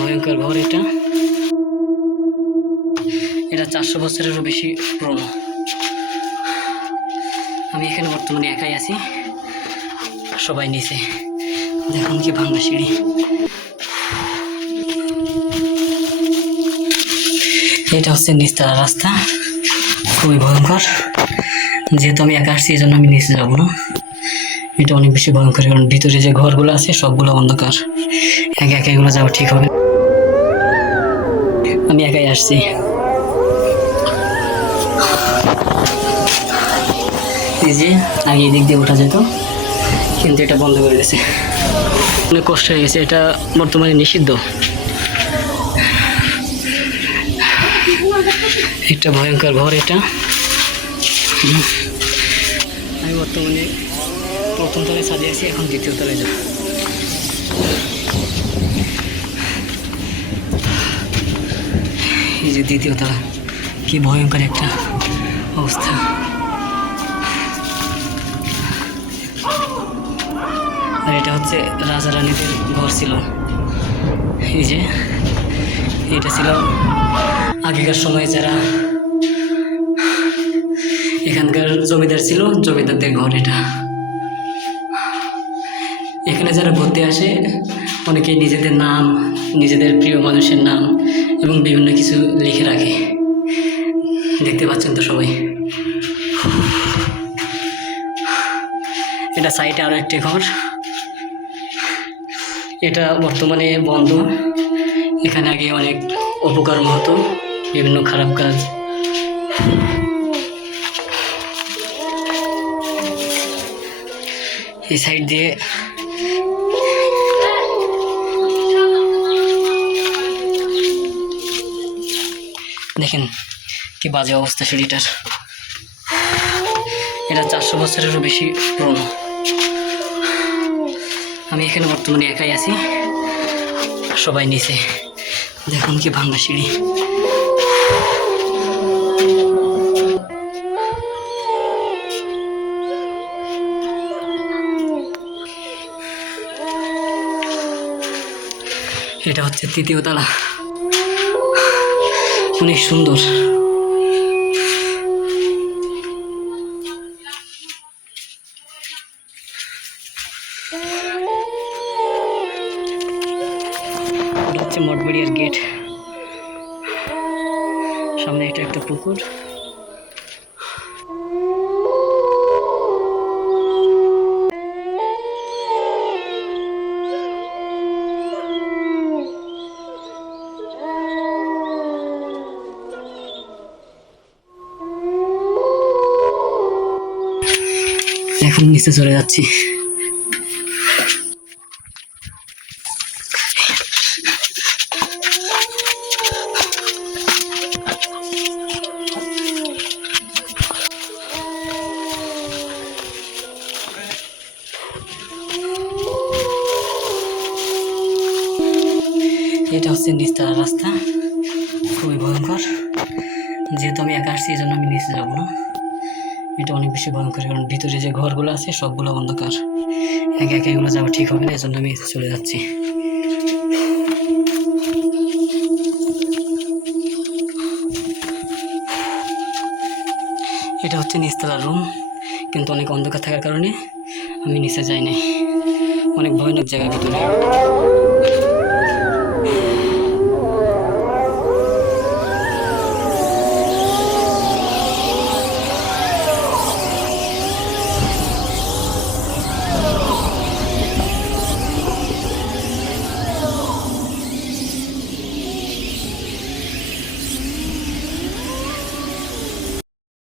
ভয়ঙ্কর ঘর এটা। এটা 400 বছরেরও বেশি পুরনো। আমি এখানে বর্তমানে একাই আছি, সবাই নিচে। দেখুন কি ভাঙা সিঁড়ি। এটা হচ্ছে নিচতলা রাস্তা, খুবই ভয়ঙ্কর। যেহেতু আমি একা আসছি এই জন্য আমি নিচে যাবো না। এটা অনেক বেশি ভয়ঙ্কর, কারণ ভিতরে যে ঘরগুলো আছে সবগুলো অন্ধকার। একা একা এগুলো যাওয়া ঠিক হবে। আমি একাই আসছি। এই যে আগে এদিক দিয়ে ওঠা যেত, কিন্তু এটা বন্ধ করে গেছে। অনেক কষ্ট হয়ে গেছে। এটা বর্তমানে নিষিদ্ধ। একটা ভয়ঙ্কর ঘর এটা। আমি বর্তমানে প্রথম তলায় সাজিয়ে আছি, এখন দ্বিতীয় তলায় যাব। এই যে দ্বিতীয় তলা, কি ভয়ঙ্কর একটা অবস্থা। আর এটা হচ্ছে রাজা রানীদের ঘর ছিল। এই যে এটা ছিল আগেকার সময়ে যারা এখানকার জমিদার ছিল, জমিদারদের ঘর এটা। এখানে যারা ঘুরতে আসে অনেকেই নিজেদের নাম, নিজেদের প্রিয় মানুষের নাম এবং বিভিন্ন কিছু লিখে রাখে। দেখতে পাচ্ছেন তো সবাই। এটা সাইডে আরো একটি ঘর। এটা বর্তমানে বন্ধ। এখানে আগে অনেক অপকর্ম হতো, বিভিন্ন খারাপ কাজ। এই সাইড দিয়ে দেখেন কি বাজে অবস্থা সিঁড়িটার। এটা 400 বছরেরও বেশি পুরনো। আমি এখানে বর্তমানে একাই আছি, সবাই নিচে। দেখুন কি ভাঙা সিঁড়ি। এটা হচ্ছে তৃতীয় তলা, অনেক সুন্দর। এটা হচ্ছে মঠবাড়িয়ার গেট। সামনে এটা একটা পুকুর। এখন নিচে চলে যাচ্ছি। এটা হচ্ছে নিচতলা রাস্তা, খুবই ভয়ঙ্কর। যেহেতু আমি একা আসছি এই জন্য আমি নিচে যাবো না। এটা অনেক বেশি ভয়ঙ্কর, কারণ ভিতরে যে ঘরগুলো আছে সবগুলো অন্ধকার। একা একা এগুলো যাওয়া ঠিক হবে না, এই জন্য আমি চলে যাচ্ছি। এটা হচ্ছে নিচতলা রুম, কিন্তু অনেক অন্ধকার থাকার কারণে আমি নিচে যাই নাই। অনেক ভয়ানক জায়গা ভিতরে।